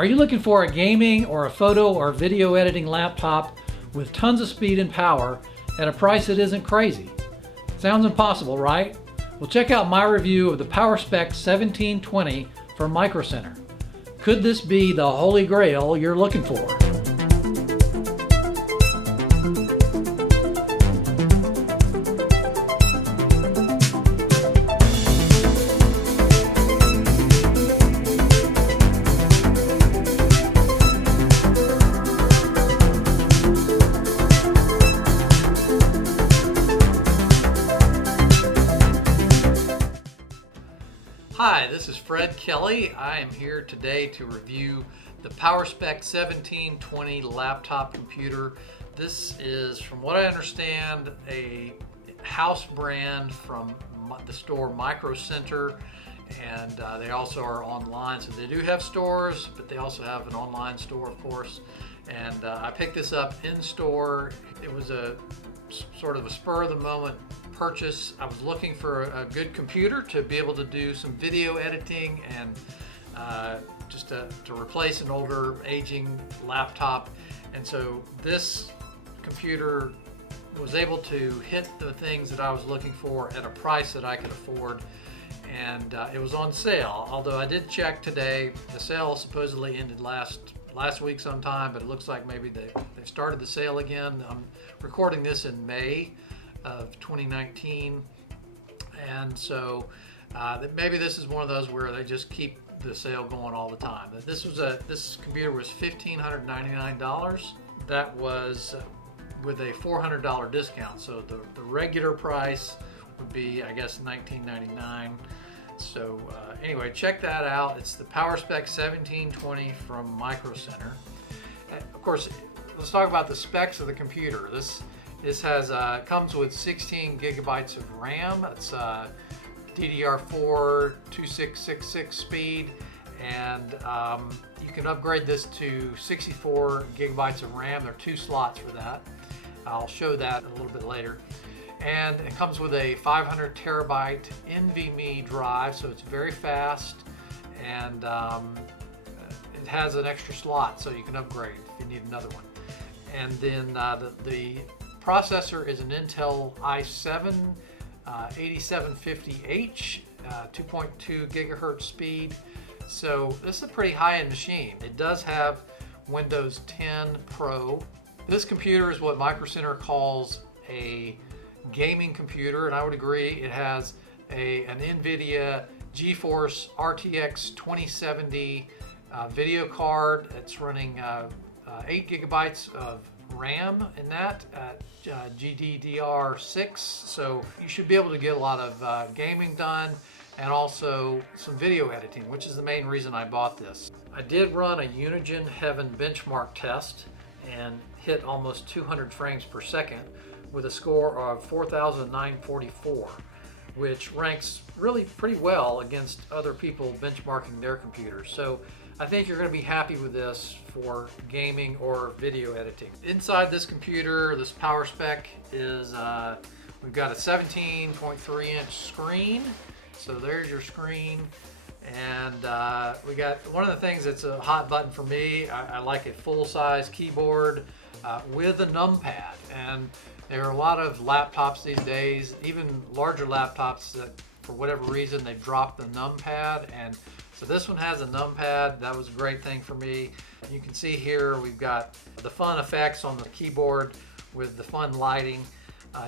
Are you looking for a gaming or a photo or video editing laptop with tons of speed and power at a price that isn't crazy? Sounds impossible, right? Well, check out my review of the PowerSpec 1720 from Micro Center. Could this be the Holy Grail you're looking for? Hi, this is Fred Kelly. I am here today to review the PowerSpec 1720 laptop computer. This is, from what I understand, a house brand from the store Micro Center, and they also are online. So they do have stores, but they also have an online store, of course. And I picked this up in store. It was a sort of a spur of the moment purchase. I was looking for a good computer to be able to do some video editing and just to replace an older aging laptop. And so this computer was able to hit the things that I was looking for at a price that I could afford. And it was on sale, although I did check today. The sale supposedly ended last week sometime, but it looks like maybe they started the sale again. I'm recording this in May of 2019, and so maybe this is one of those where they just keep the sale going all the time. This computer was $1,599. That was with a $400 discount, so the regular price would be, I guess, $1,999. So anyway, check that out. It's the PowerSpec 1720 from Micro Center. Of course, let's talk about the specs of the computer. This has comes with 16 gigabytes of RAM. It's DDR4 2666 speed, and you can upgrade this to 64 gigabytes of RAM. There are 2 slots for that. I'll show that a little bit later. And it comes with a 500 terabyte NVMe drive, so it's very fast, and it has an extra slot, so you can upgrade if you need another one. And then the processor is an Intel i7 8750H, 2.2 gigahertz speed. So this is a pretty high-end machine. It does have Windows 10 Pro. This computer is what Micro Center calls a gaming computer, and I would agree. It has an Nvidia GeForce RTX 2070 video card. It's running 8 gigabytes of RAM in that at GDDR6, so you should be able to get a lot of gaming done and also some video editing, which is the main reason I bought this. I did run a Unigine Heaven benchmark test and hit almost 200 frames per second with a score of 4,944, which ranks really pretty well against other people benchmarking their computers. So I think you're going to be happy with this for gaming or video editing. Inside this computer, this PowerSpec is, we've got a 17.3 inch screen. So there's your screen. And we got one of the things that's a hot button for me. I like a full-size keyboard with a numpad. And there are a lot of laptops these days, even larger laptops, that for whatever reason they've dropped the numpad, and so this one has a numpad. That was a great thing for me. You can see here we've got the fun effects on the keyboard with the fun lighting.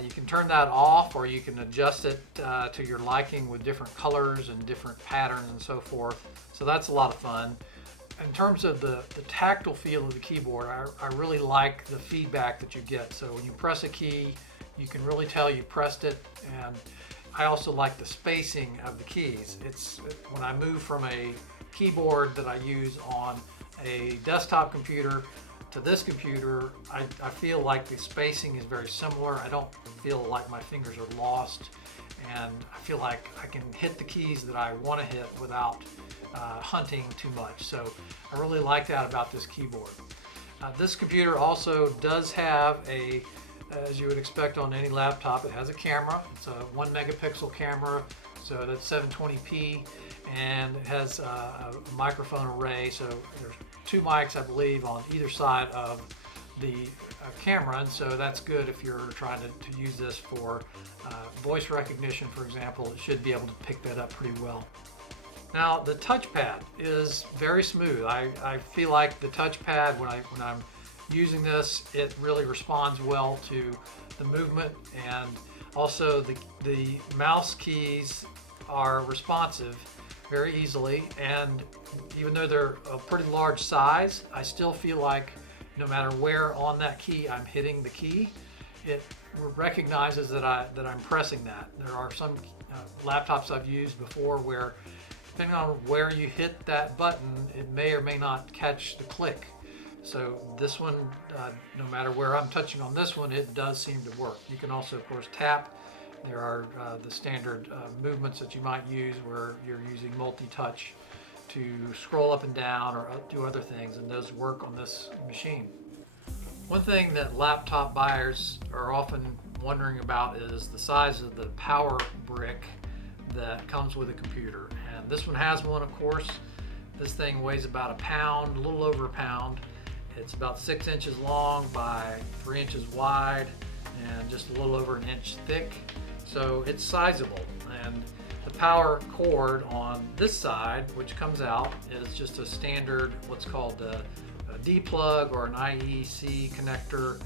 You can turn that off, or you can adjust it to your liking with different colors and different patterns and so forth. So that's a lot of fun. In terms of the tactile feel of the keyboard, I really like the feedback that you get. So when you press a key, you can really tell you pressed it, and I also like the spacing of the keys. When I move from a keyboard that I use on a desktop computer to this computer, I feel like the spacing is very similar. I don't feel like my fingers are lost, and I feel like I can hit the keys that I want to hit without hunting too much. So I really like that about this keyboard. This computer also does have as you would expect on any laptop, it has a camera. It's a 1 megapixel camera, so that's 720p, and it has a microphone array. So there's 2 mics, I believe, on either side of the camera, and so that's good if you're trying to use this for voice recognition, for example. It should be able to pick that up pretty well. Now the touchpad is very smooth. I feel like the touchpad, when I'm using this, it really responds well to the movement, and also the mouse keys are responsive very easily, and even though they're a pretty large size, I still feel like no matter where on that key I'm hitting the key, it recognizes that I'm pressing that. There are some laptops I've used before where, depending on where you hit that button, it may or may not catch the click. So this one, no matter where I'm touching on this one, it does seem to work. You can also, of course, tap. There are the standard movements that you might use where you're using multi-touch to scroll up and down or do other things, and those work on this machine. One thing that laptop buyers are often wondering about is the size of the power brick that comes with a computer, and this one has one, of course. This thing weighs about a pound, a little over a pound. It's about 6 inches long by 3 inches wide and just a little over an inch thick, so it's sizable. And the power cord on this side, which comes out, is just a standard, what's called a D plug or an IEC connector,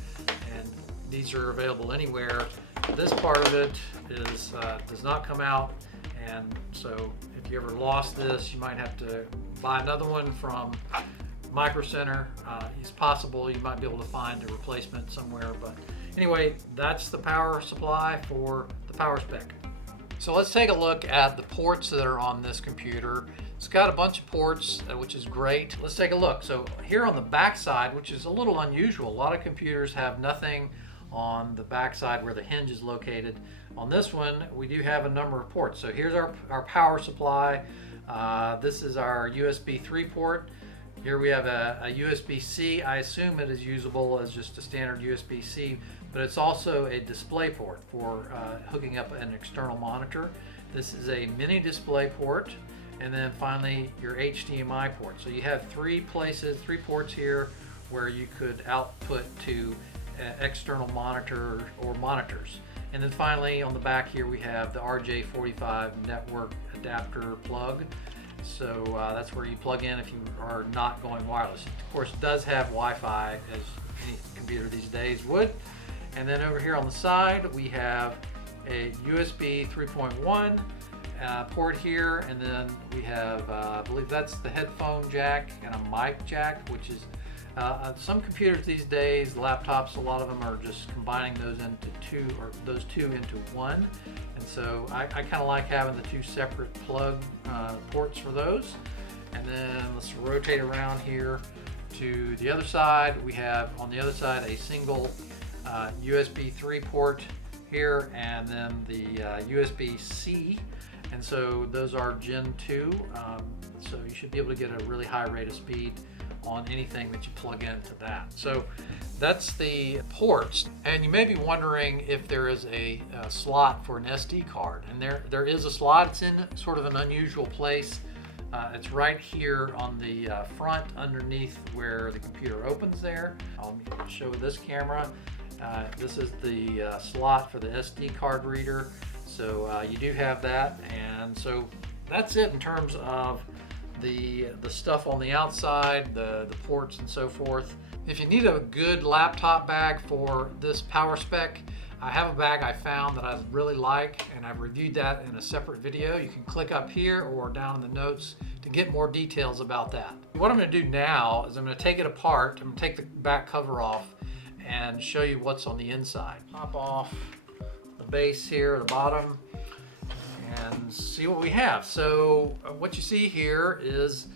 and these are available anywhere. This part of it is does not come out, and so if you ever lost this, you might have to buy another one from Micro Center. It's possible you might be able to find a replacement somewhere, but anyway, that's the power supply for the PowerSpec. So let's take a look at the ports that are on this computer. It's got a bunch of ports, which is great. Let's take a look. So here on the back side, which is a little unusual, a lot of computers have nothing on the back side where the hinge is located. On this one, we do have a number of ports. So here's our power supply. This is our USB 3 port. Here we have a USB-C. I assume it is usable as just a standard USB-C, but it's also a display port for hooking up an external monitor. This is a mini display port, and then finally your HDMI port. So you have 3 ports here where you could output to external monitor or monitors. And then finally on the back here we have the RJ45 network adapter plug. So that's where you plug in if you are not going wireless. It, of course, does have Wi-Fi, as any computer these days would. And then over here on the side, we have a USB 3.1 port here, and then we have, I believe that's the headphone jack and a mic jack, which is some computers these days, laptops, a lot of them are just combining those into those two into one. And so I kind of like having the 2 separate plug ports for those. And then let's rotate around here to the other side. We have on the other side a single USB 3 port here, and then the USB-C. And so those are Gen 2. So you should be able to get a really high rate of speed on anything that you plug into that. So that's the ports, and you may be wondering if there is a slot for an SD card, and there is a slot. It's in sort of an unusual place. It's right here on the front underneath where the computer opens there. I'll show this camera. This is the slot for the SD card reader, so you do have that. And so that's it in terms of the stuff on the outside, the ports and so forth. If you need a good laptop bag for this PowerSpec, I have a bag I found that I really like, and I've reviewed that in a separate video. You can click up here or down in the notes to get more details about that. What I'm going to do now is I'm going to take it apart. I'm going to take the back cover off and show you what's on the inside. Pop off the base here at the bottom and see what we have. So what you see here is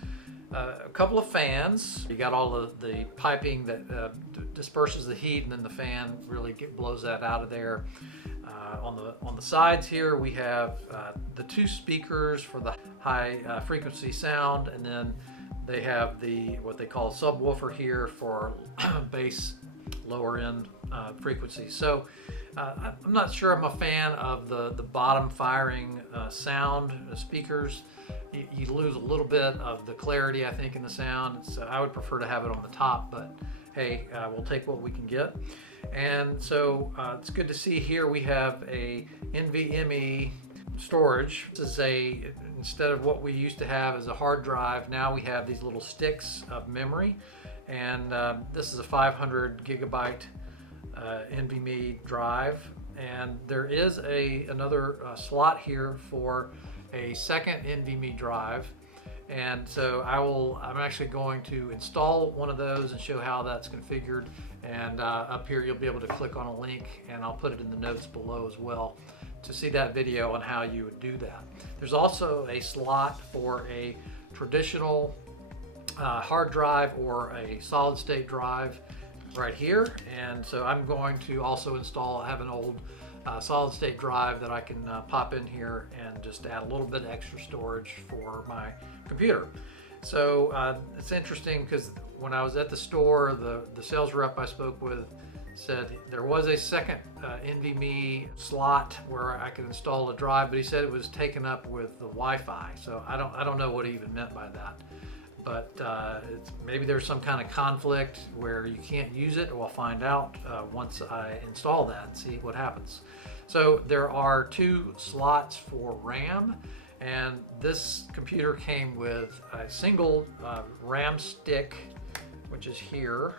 a couple of fans. You got all of the piping that disperses the heat, and then the fan really blows that out of there. On the sides here we have the 2 speakers for the high frequency sound, and then they have what they call subwoofer here for bass lower end frequency. So I'm not sure I'm a fan of the bottom firing sound speakers. you lose a little bit of the clarity, I think, in the sound. So I would prefer to have it on the top, but hey, we'll take what we can get. And so it's good to see here we have a NVMe storage. This is instead of what we used to have as a hard drive, now we have these little sticks of memory. And this is a 500 gigabyte NVMe drive. And there is another slot here for a second NVMe drive. And so I'm actually going to install one of those and show how that's configured. And up here you'll be able to click on a link, and I'll put it in the notes below as well to see that video on how you would do that. There's also a slot for a traditional hard drive or a solid state drive right here. And so I'm going to also have an old solid state drive that I can pop in here and just add a little bit of extra storage for my computer. So it's interesting because when I was at the store, the sales rep I spoke with said there was a second NVMe slot where I could install a drive, but he said it was taken up with the Wi-Fi. So I don't know what he even meant by that. But maybe there's some kind of conflict where you can't use it. We'll find out once I install that and see what happens. So there are 2 slots for RAM, and this computer came with a single RAM stick, which is here.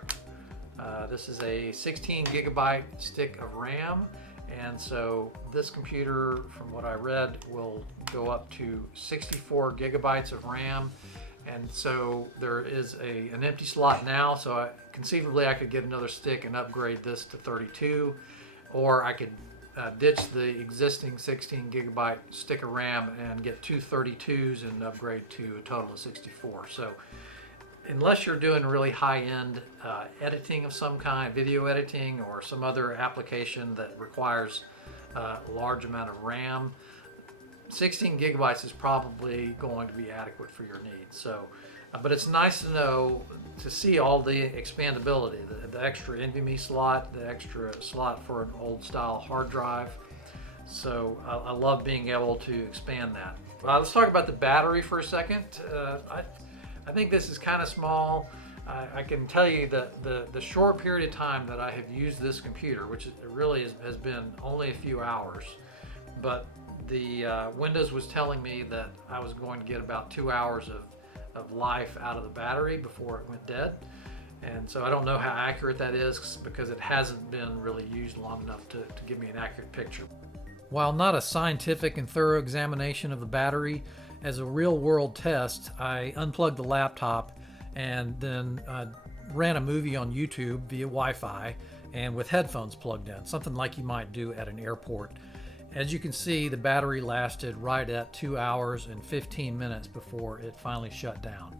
This is a 16 gigabyte stick of RAM, and so this computer, from what I read, will go up to 64 gigabytes of RAM. And so there is an empty slot now, so conceivably I could get another stick and upgrade this to 32, or I could ditch the existing 16 gigabyte stick of RAM and get 2 32s and upgrade to a total of 64. So unless you're doing really high-end editing of some kind, video editing or some other application that requires a large amount of RAM, 16 gigabytes is probably going to be adequate for your needs. So, but it's nice to know, to see all the expandability, the extra NVMe slot, the extra slot for an old style hard drive. So I love being able to expand that. Let's talk about the battery for a second. I think this is kind of small. I can tell you that the short period of time that I have used this computer, which really has been only a few hours, but the Windows was telling me that I was going to get about 2 hours of life out of the battery before it went dead. And so I don't know how accurate that is because it hasn't been really used long enough to give me an accurate picture. While not a scientific and thorough examination of the battery, as a real-world test, I unplugged the laptop and then ran a movie on YouTube via Wi-Fi and with headphones plugged in, something like you might do at an airport. As you can see, the battery lasted right at 2 hours and 15 minutes before it finally shut down.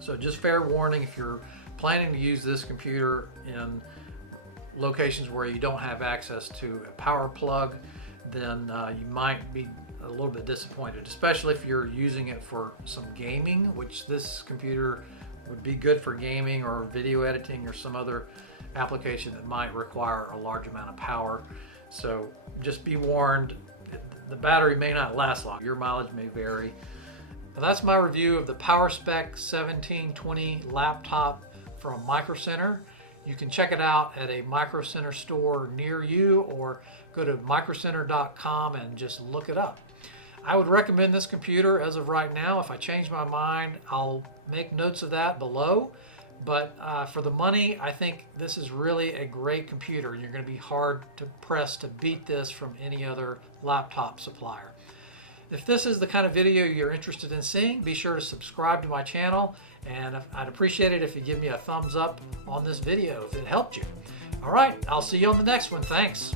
So just fair warning, if you're planning to use this computer in locations where you don't have access to a power plug, then you might be a little bit disappointed, especially if you're using it for some gaming, which this computer would be good for gaming or video editing or some other application that might require a large amount of power. So just be warned, the battery may not last long. Your mileage may vary. But that's my review of the PowerSpec 1720 laptop from Micro Center. You can check it out at a Micro Center store near you, or go to microcenter.com and just look it up. I would recommend this computer as of right now. If I change my mind, I'll make notes of that below. But for the money, I think this is really a great computer. You're going to be hard to press to beat this from any other laptop supplier. If this is the kind of video you're interested in seeing, be sure to subscribe to my channel, and I'd appreciate it if you give me a thumbs up on this video if it helped you. All right, I'll see you on the next one. Thanks.